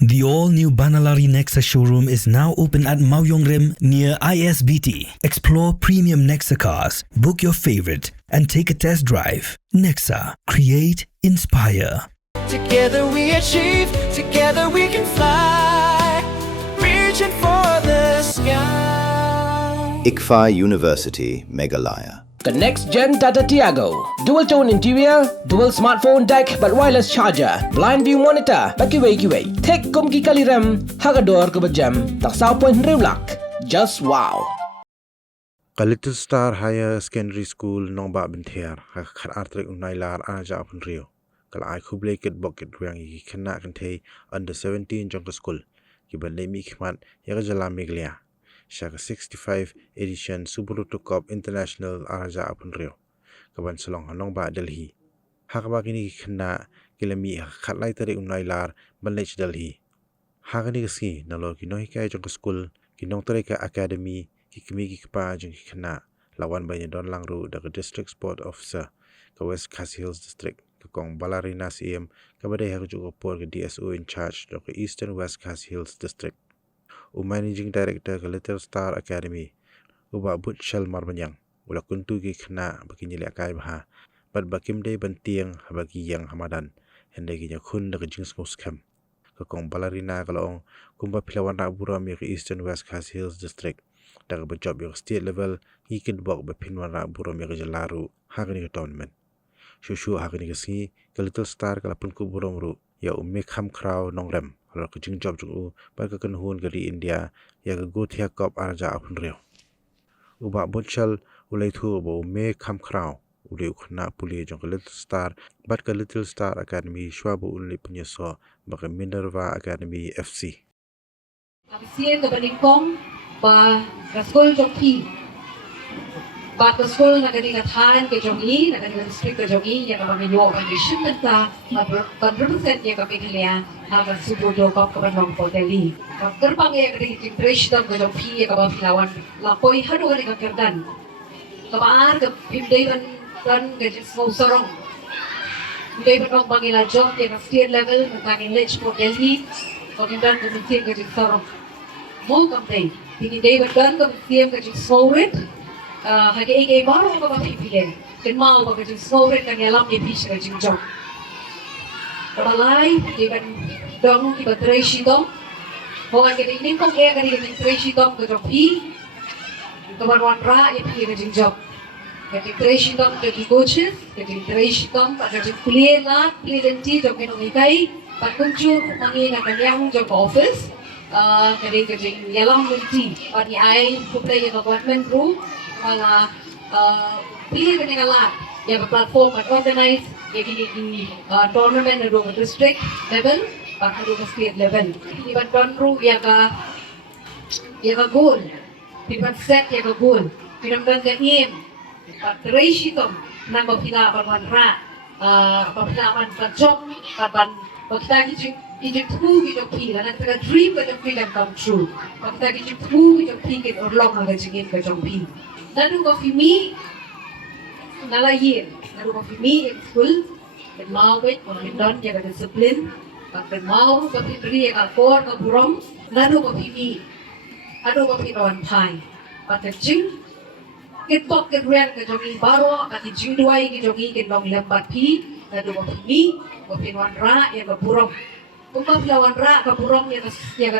The all-new Banalari Nexa showroom is now open at Mawyongrim near ISBT. Explore premium Nexa cars, book your favorite, and take a test drive. Nexa. Create, inspire. Together we achieve, together we can fly, reaching for the sky. ICFA University, Meghalaya. The next gen Tata Tiago. Dual tone interior, dual smartphone deck but wireless charger, blind view monitor, bakiway. Tek kum ki kaliram, hagador ke bejam, tak sao point rewlak. Just wow. Little Star Higher Secondary School Nongba Binther, Khat Artrek Unailar Aja Upon Rio. Kala I Kubleket Bucket Rangi Kana Kante under 17 Jungle School. Given Lemi Kman Yagajala Miglia. Shaka 65 edition Subaru Cup International Araja Upon Rio. Kaban Salong Hanongba Delhi. Hakabakini Kana Kilami Katlaitari Unailar Banlech Delhi. Haganigasi Naloki Nohika Jungle School, Kinongtareka Academy, Kikimiki Kpa Jung Kana, Lawan by Don Langru, the District Sport Officer, the West Khasi Hills District, Kong Balarina CM, Kabade Hajugo DSO in charge, the Eastern West Khasi Hills District. Managing Director ke Little Star Academy, Uba Butchel Marbanyang, Ula Kuntugi Kana, Bakinili Akai Baha, but Bakimde Bantiang, Habaki Yang Hamadan, and the Ginyakun, the Jings Muskam, Kakong Balarina Galong, Kumba Pilawana Buram, Eastern West Khasi Hills District, the job your state level, he can walk by Pinwana Buram Jalaru, Hagani Tournament. Shushu Haganigasi, the Little Star Kalapunku Buramru, Ya Umekam Crow Nongrem. Kalau kucing job juga, bagai hun dari India, yang go tiap kop arja apun rio. Ubah bocel ulai tu bau me kam krau, ulai ukna puli jong Little Star, bat ke Little Star Academy, swabu ulai punya so, bagai Minerva Academy FC. Abisien ke Balingkong, ba sekolah joki, ba sekolah nak jadi katahan ke joki, nak jadi district ke joki, yang kami jual bagi syurga, berrepresent yang kami kalian. Agar subuh doa kepada Delhi. Gerbang yang dari Presiden ke joki yang kami lawan, lapoi hadu kali kerdan. Kemaar ke pimdewan dan ke sorong. Pimdewan orang panggil job yang state level, mungkin ledge for Delhi, kemudian kemudian ke sorong. Mau kami, pimdewan dan kemudian ke soret. Hagi baru kami pilih. Kenal ke soret kan yang lam ebis ke job. Balai dengan dong iba Tracy dong, bukan kita ini kok kayak kali dengan Tracy dong ke joki, kemaruan ra ya pergi ke job, jadi Tracy dong jadi coaches, jadi Tracy dong pada jadi kuliah lah, kuliah nanti job kita ngikai, pak kunci mangi nak yang job office, jadi yalang nanti, pada ai kuliah yang government group, malah kuliah dengan lah, yang platform organize. Jadi di tournament ada district level, bahkan ada state level. Di badan ru yang ka goal, di badan set yang ka goal, di badan game, ratio tu nang bapila badan ra, bapila badan job, badan bapila kita tu kita pila, nanti kita dream kita pila come true. Bapila kita tu kita pila orang orang jengin kita jompi. Lalu kami nalayer, lalu kami school, bermawet, pemindon jaga disiplin, bermaw, berdiri akor, keburom, lalu kami, kami lawan pai, pada jing, kita kerja kejongi baru, kami jing dua ini kejongi kendong lembat pi, lalu kami lawan ra yang keburom, kami lawan ra keburom yang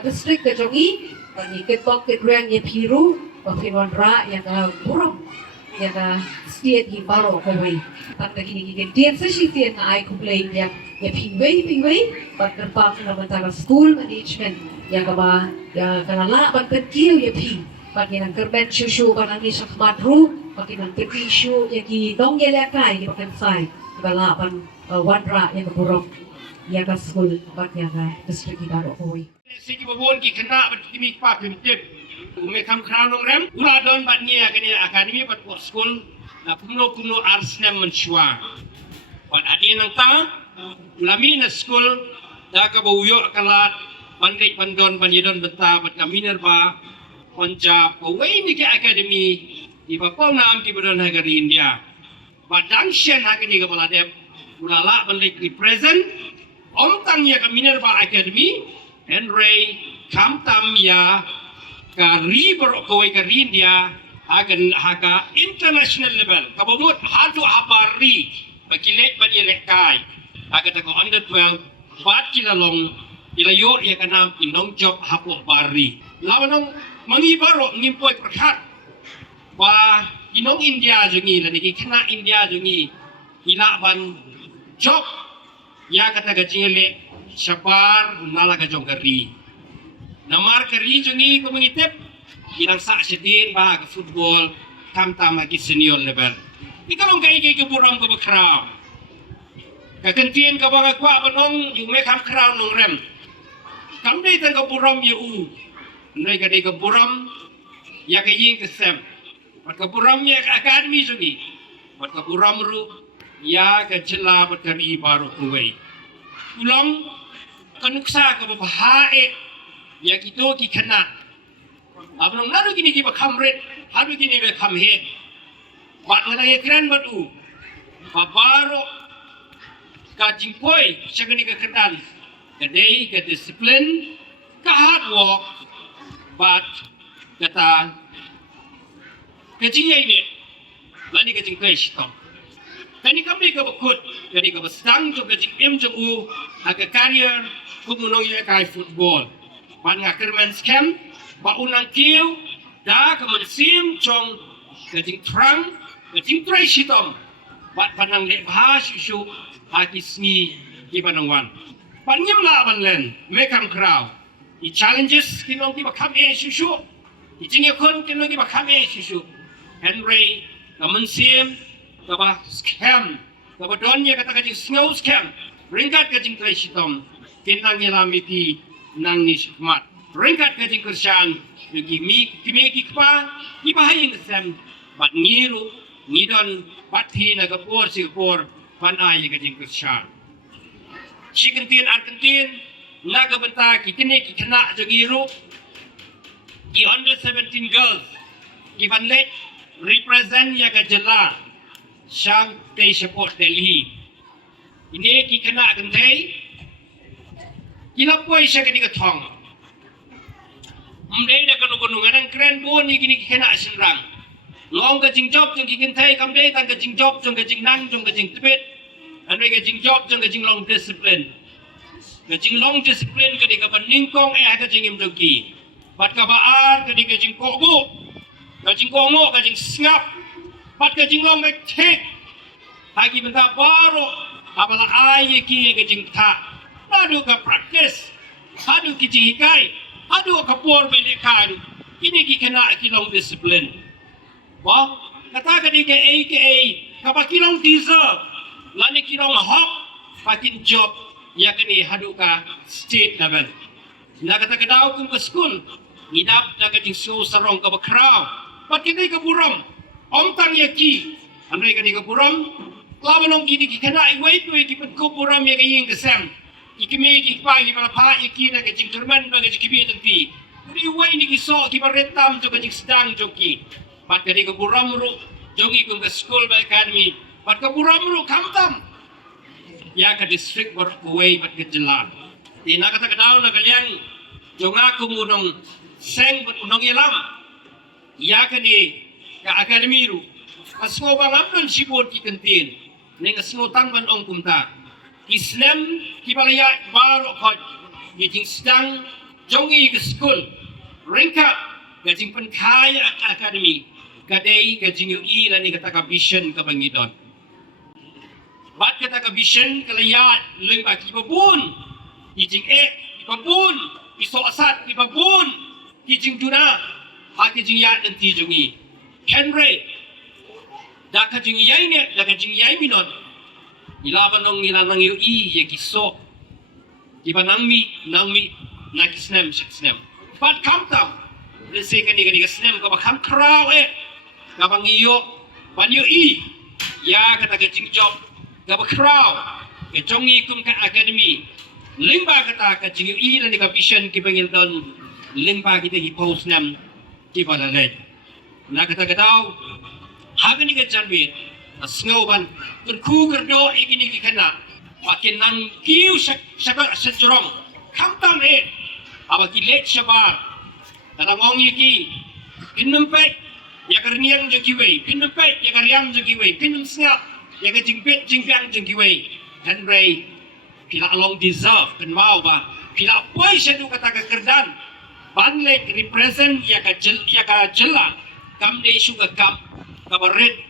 distrik kejongi, kami kita kerja yang piru, kami lawan ra yang keburom. Yang setiap di baru kawai, pada kini dia sesiapa yang ai komplain yang pingway, pada tempat nama tara school management yang kaba kalau lah pada kecil pada yang kerben susu pada ni sakmat ru, pada yang terpisu yang di dong yelakai di bagian sai, kalau pada wadra yang keburuk yang ke school pada yang district di baru kawai. Segi babon ki kena bertimi pak kentip. Ume kam crown rem ula don bat ni akani academy bat school na kuno arsnem menshwa bat adi nang ta ulami na school da ka bawyo kalat pandai pandon panjidon beta bat kami nerba Punjab away ni ke academy di bapau nam ki badan negara India bat dangshen akani ka balade ulala balik represent om tangnya ka Minerva Academy Henry kamtam ya ka river ko ka India agan haka international level kabumut hatu habari bakilet badilek kai agat ko under 12 bat kilalong ilayo ya kanam inong job hapo bari lawanong mangibaro ngimpoy perkat wa inong India jungi lani kena India jungi ilaban job ya kata gajile syapar nalaga jongkari namar kari jungi ko mangitip ilang sa sidin ba ka football tam lagi senior level ikalong kay buram ko bakraw kakantian ka ba kwa banong yung may kam kraw nung rem kamday tan ka buram yu nay ka ka buram ya kaying kesem pat ka buram ya academy jungi pat ka buram ru ya ka jela pat kari baru kuway ulang kanuksa ka bahae ya kito ki kana abang naru gini kiba kamret haru gini be kamhe bat wala ye kran batu babaro ka jingpoi sagani ka kendan kadai ka disiplin ka hard work bat kata kajingay ni lani ka jingpoi shitong kani kami ka bakut kani ka bastang to ka jingem u aga career kumunong ye kai football pan nga kerman scam baunang kiu da kemensim chong kajing trang kajing trai sitom bat panang le bha shu hakisni kibanang wan panyam la ban len mekam kraw I challenges kinong ki bakam shu I jing yakon kinong ki bakam shu Henry kemensim kaba scam kaba donya kata kajing snow scam ringkat kajing trai sitom kinang yelamiti nang ni shikmat ringkat kajing kerjaan yugi kimi pa ibahayin sem bat ngiru ngidon bathi na kapor sigapor pan ay kajing kerjaan sikentin arkentin na kabenta kikini kikena jogiru ki under 17 girls ki banlet represent ya kajela sang te support Delhi ini kikena kentai kilapoi siya kini katong Mday na kanugunungan ang kren buon ni gini kena asinrang. Long ka jing job jong kikin tay kamday tan ka jing job jong ka jing nang jong ka jing tipit. Anway ka jing job jong ka jing long discipline. Ka jing long discipline ka di ka paningkong ka jing imdogi. Pat ka baar ka di ka jing kogo. Ka jing kongo ka jing snap. Pat ka jing long mek Hagi benta baro abala ay ki ka jing ta. Nadu ka practice. Hadu ki jing hikay. Aduh kapur beli kan, ini kita kena kilong disiplin. Wah, kata kadi ke kapag kilong deserve, lani kilong hop, pakin job, ya kani hadu ka state level. Nakata kadaw kung ke school, ngidap na kajing so sarong ka bakraw, pat kini ka buram, omtang yaki, anay kani ka buram, lawanong gini kikana iway kipat ko buram ya kaying kasem. Ikimi ikpa imalapa ikina kajing turman baga jikibi tagpi. Uri uway ni kiso kiparetam jo kajing sedang joki. Pat kadi ka buramru jogi kung ka school ba academy. Pat ka buramru kamtam. Ya ka district war uway pat ka jela. Di nakata kadaw na kalian jonga kumunong seng pat unong ilam. Ya ka ni ka academy ru. Asko ba ngaplan sipot kikantin. Ning asnotang man ong kumta. Islam kibalaya baru kod gijing sedang jongi ke school ringkap gajing penkaya academy kadai gajing ui lani kata ka vision ka bangidon bat kata ka vision kalayat leng ba kibabun gijing kibabun iso asat kibabun gijing duna ha gijing ya nanti jongi Henry da kajing yai ne da kajing yai minon ilaban nong nilanang yu ya kiso iba nangmi nakisnem siksnem pat kamtam lesi kani kasnem ka bakam kraw kabang iyo banyo ya kata kajing job ka bakraw ke jongi kum ka academy limba kata kajing yu na ni ka vision ki bangil don limba kita hi post nam ki balalay na kata kadaw hagan ni ka janwit Snowban, kerku kerdo ikini kena, makin nang kiu sejurong, kamtam Abaki late Shabbat. Tatangong yaki. Pinempek. Yakarniang jagiway. Pinempek. Yakariam jagiway. Pinem snap. Yakajingpet jingpiang jagiway. Henry. Pila along deserve. Kenmau ba. Pila boy syadu kata kekerdan. Banlek represent yaka jela. Kamde sugar cup. Kabarit.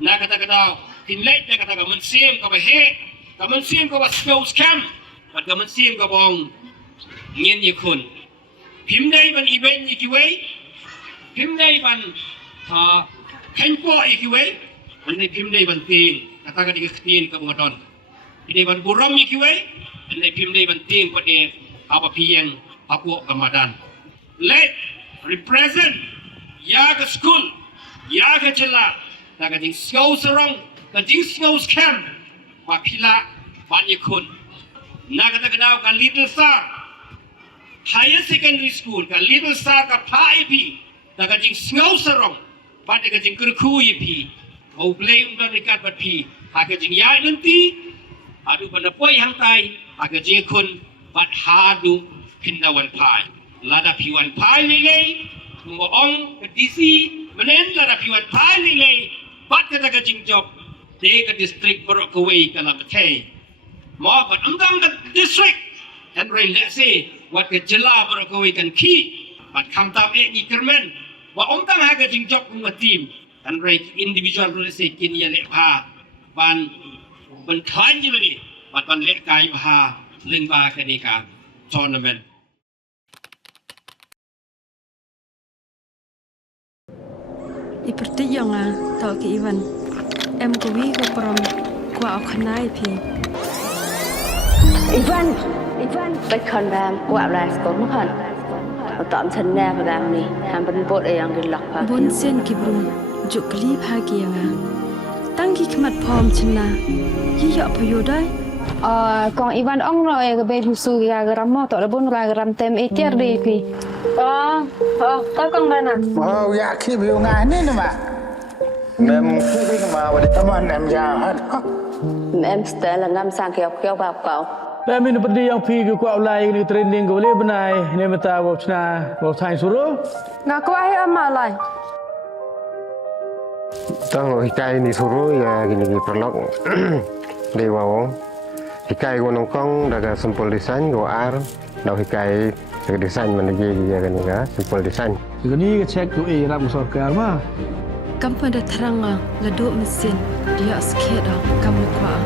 Na kata-kata. Pinlek na kata kamansim. Kabahe. Kamansim kabas camp. But kamansim kabong. Ngin yakun. Pimday ban event yikiway. Pimday ban kenpo yikiway. Andai pimday ban ting. Katakan di ketin kabungadon. Pimday ban buram yikiway. Andai pimday ban ting pada apa piyeng aku kamadan. Let represent ya ke school. Ya ke jela. Taka jing skau serong. Kajing skau scam. Wapila ban yakun. Na kata-kata kan Little Star. Higher secondary school ka Little Star ka PIP da ka jing snow sarong ba da ka jing kurku yipi au play dan dekat bat pi ha ka jing ya nanti adu bana poi hang tai ha ka jing kun bat hadu pindawan pai lada piwan pai lele mo ong ka DC menen lada piwan pai lele bat ka jing job de ka district Borokaway ka la batay mo bat amdang ka district and rain let's say what ke jela Borokaway kan ki but kam tap ni kermen wa omtang ha ka jing job ku team and rain individual let's say kin ya le pa ban khan ji le but ban le kai ba ling ba ka ni ka tournament Iperti yang tau ke Iwan em ko wi ko prom ko au khanai phi Ivanไปคอนแรมกว่าลายสกอมคันตอมฉันแน่พลังนี่ทำเป็นบทอย่างกินหลักพา bun sen ki brum juk kli pha ki yang tang ki khmat phom chna yi yo pyo dai กองอีวันอ่องเราเองก็เป็นผู้สูงยากรำมอต่อระบุนรายกรำเต็มเอเทียร์ดีพี่ก็กองกันนะอยากคิดวิวงานนี่นะมาแม่คิดวิ่งมาวันนี้ตะวันแอมยาวฮะแม่สเตลงามสร้างเกี่ยวกับเก่า Dah minum pedih yang pergi ke kuat ulai ni training ke boleh benai ni mata bau cina bau sains suruh. Ngak kuat amal lai. Tang hikai ni suruh ya gini perlok dewa wong. Hikai gua nongkong daga sempol desain gua ar. Dah hikai daga desain mana je ya kan ya sempol desain. Segini ke cek tu rap musor ke arma. Kampung dah terang la duk mesin dia sikit dah kamu kuat